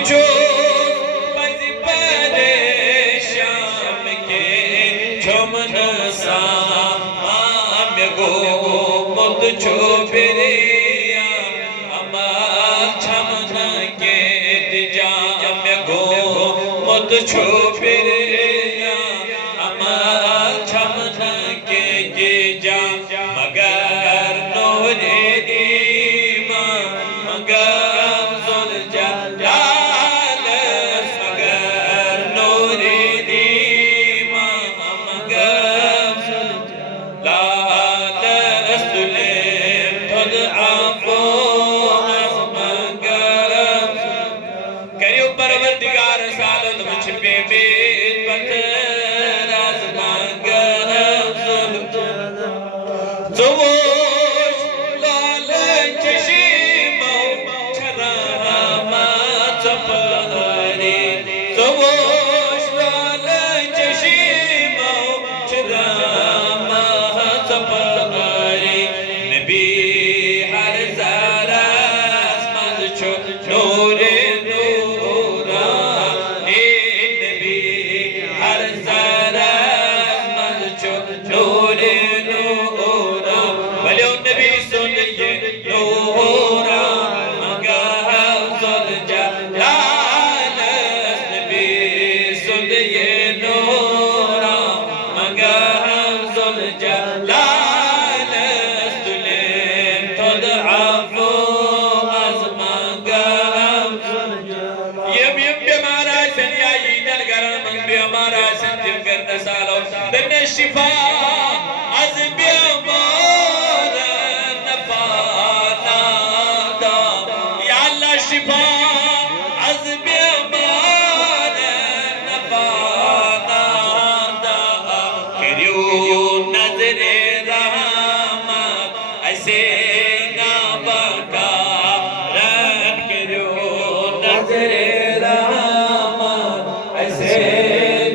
बचो बज परेशान के झुमन सा में गो मुद छो बिरिया अमा छमन के दिजा में गो मुद छो बिरिया अमा छमन के दिजा मगर नूरे शिफा az बीमार नफा नादा या अल्लाह शिफा az बीमार नफा नादा करियो नजरे रहमत ऐसे ना बकारत करियो नजरे रहमत ऐसे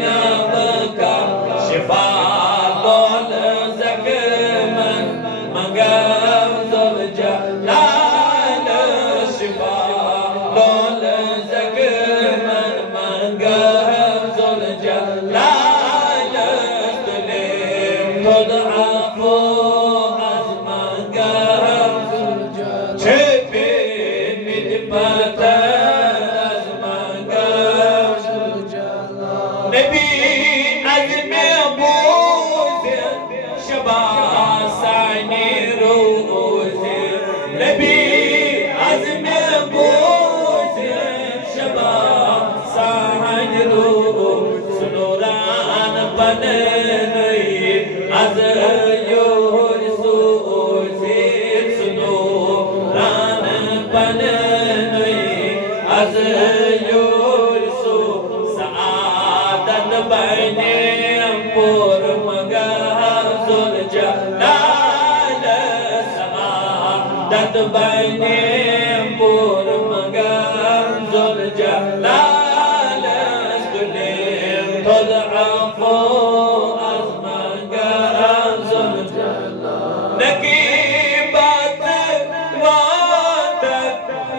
ना बकारत शिफा Bayne por magam zul jalal astulim tad'afu az magam zul jalal nakibat wat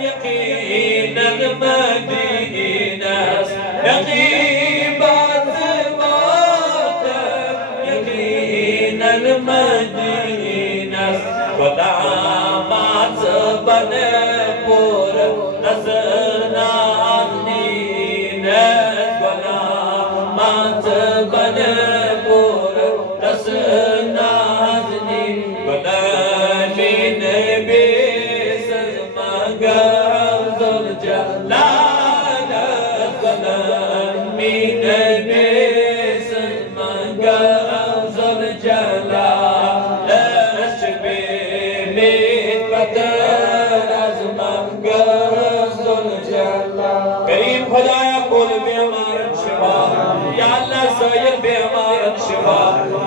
yaqin al madinas nakibat wat yaqin al madinas bane por nazna नीनत बना मात बने por nazna बना नीन बेसर मगर जुल जलाल बना नीन बेसर मगर जुल जलाल शबे में पता खुदाया कुल बेमारन शिफा या अल्लाह सैयद बेमारन शिफा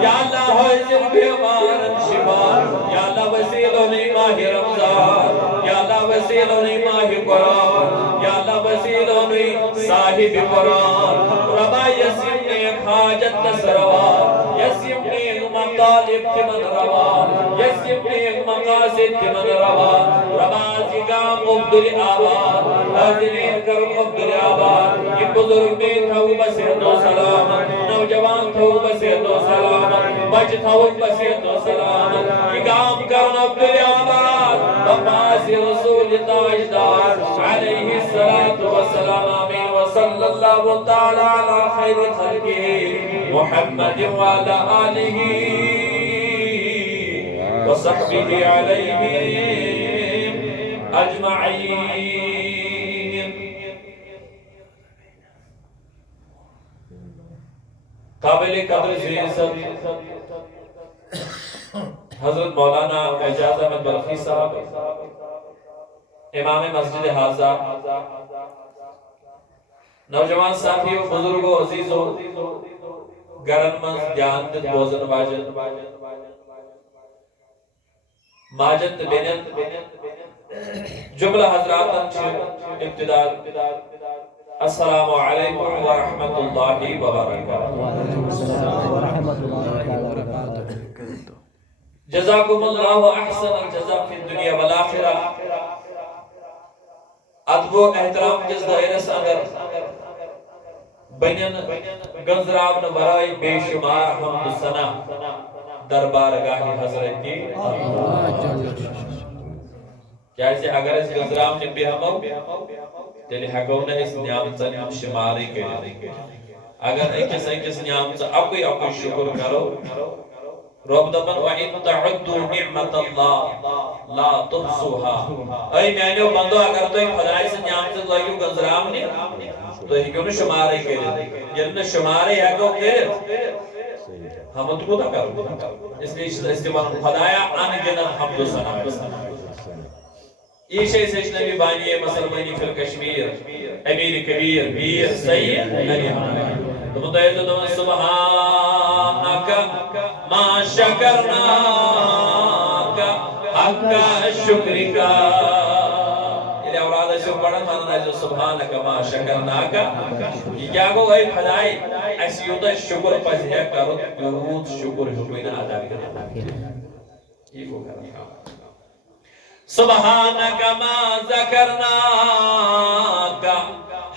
या अल्लाह हाजिर बेमारन शिफा या अल्लाह वसीलों ने माह रमजान या अल्लाह वसीलों ने माह कुरान या अल्लाह वसीलों ने साहिब कुरान रबा यसीम ने हाजत सरवा यसीम ने मतालिब तिमन रवा यस्यम नेक मकासिद तिमन रवा रबाजी गाम अब्दुल आबाद हाजिरीन करम अब्दुल आबाद ये बुजुर्ग में थाउ बसेत व सलाम नौजवान थाउ बसेत व सलाम बच थाउ बसेत व सलाम ये गाम करम अब्दुल आबाद बपास रसूल ताजदार अलैहि सलातु व सलाम आमीन व सल्लल्लाहु तआला अला खैर खल्किही मुहम्मद व अला आलिही व सहबिही अलैहिम अजमईन। काबिल कदर इज्जत हजरत मौलाना एजाज अहमद बल्खी साहब इमाम मस्जिद हाजा, नौजवान साथियों, बुजुर्गों, अजीजों, गरन मज ध्यान दित बोजन वाजन माजत बेनत जुमला हजरातन छ इब्तिदा अस्सलामु अलैकुम व रहमतुल्लाहि व बरकातुहू। जज़ाकुमुल्लाहु अहसनल जज़ा फिद दुनिया वल आखिरा। अदबो एहतराम किस दायरे अंदर बनियन गंजरावन वराई बेशुमार हमद सना दरबार गाही हजरत की क्या से अगर इस गंजराव ने बेहमो तेल हको न इस नियामतन शुमारी के अगर एक नियामत आपको शुक्र करो रब दबन व इन तअद्दु निअमतल्लाह ला तुहसूहा। ऐ मैंने बंदो अगर तो खुदाई से नियामत लगियो गंजराम ने तो हिको न शुमारे के ये शुमारे हको के हम तो खुदा करो इसलिए इस्तेमाल खुदाया अनगिनत हमद सना ईशे से नबी बानी मुसलमानी फिल कश्मीर अमीर कबीर वीर सैयद अली तो मुतयद सुभानक मा शकरनाक हक्का शुक्रिका। ये औलाद से पढ़न मानना जो सुभानक मा शकरनाक ये क्या को है खुदाई ऐसी होता शुक्र पर है करो बहुत शुक्र हुकूना अदा करो ये को करना सुभानक मा ज़करनाका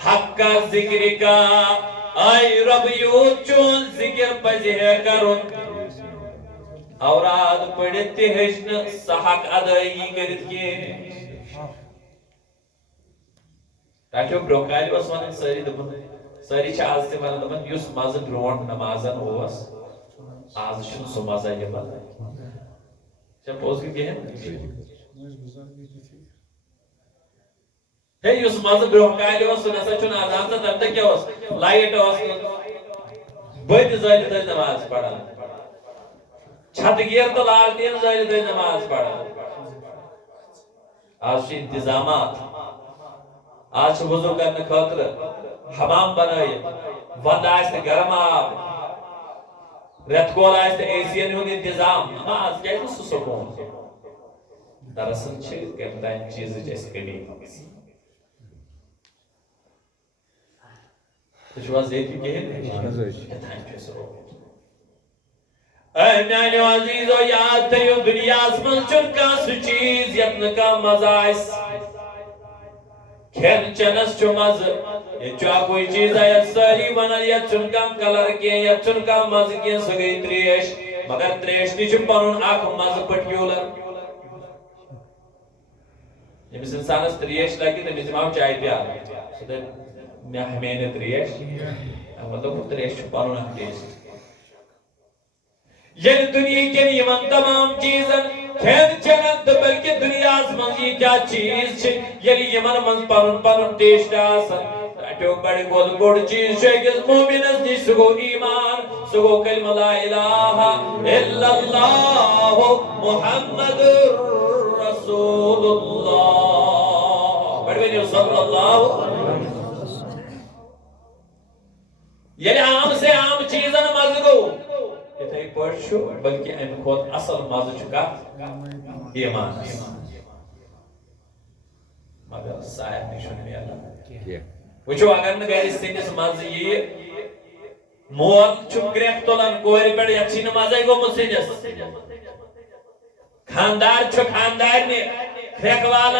हक्का ज़िक्रिका। ऐ रब यो चोन जिक्र पजे करो औराद पढ़ते हजन सहक अदायगी करत के ताकि ब्रोकाल वस वन सारी दबन सारी छ आज से वन दबन युस मज ब्रोंट नमाजन ओस आज छु सो मजा ये बता जब पोस के है हे युस मज ब्रोकाल वस नसा छु आजान त तब क्या वस लाइट वस बद जाली त नमाज पढ़ा छत गिर तो लालटेन जाली त नमाज पढ़ा आज इंतजामात आज वजू करने खातिर हमाम बनाए वंद आस्त गर्म आब रेतकोल आस्त एसियन हुन इंतजाम नमाज क्या सुकून दरअसल छे करता चीज जैसे कमी कुछ वाज देती के है ऐ मेरे अजीजो याद थयो दुनिया में चुन का चीज यत्न का मजा खेन चनस चो मज ये चो कोई चीज है सारी बना या चुनका कलर के या चुनका मज के सगई त्रेश मगर त्रेश ती छु पनुन आख मज पर्टिकुलर ये इंसान त्रेश लगी तो निजमाम चाय पिया सदा मैं हमें त्रेश मतलब त्रेश छु पनुन टेस्ट ये दुनिया के यमन तमाम चीजन खेन चनत बल्कि दुनिया में ये क्या चीज छे यली यमन मन पनुन पनुन टेस्ट आसन तो बड़ी बहुत बड़ी चीज है कि मोमिनस नि सुगो ईमान सुगो कलमा ला इलाहा इल्लल्लाह मुहम्मदुर रसूलुल्लाह बड़ी सल्लल्लाहु यली आम से आम चीजन मजगो इतै पढ़ो बल्कि अम खोत असल मज चुका ईमान मगर साहब निशन में अल्लाह वचो अगर न गैर सिंस मज ये मोल ग्रेफ तुलान कोर पे यी मजे गोमुत सिंस खानदार खानदार ग्रेख वालन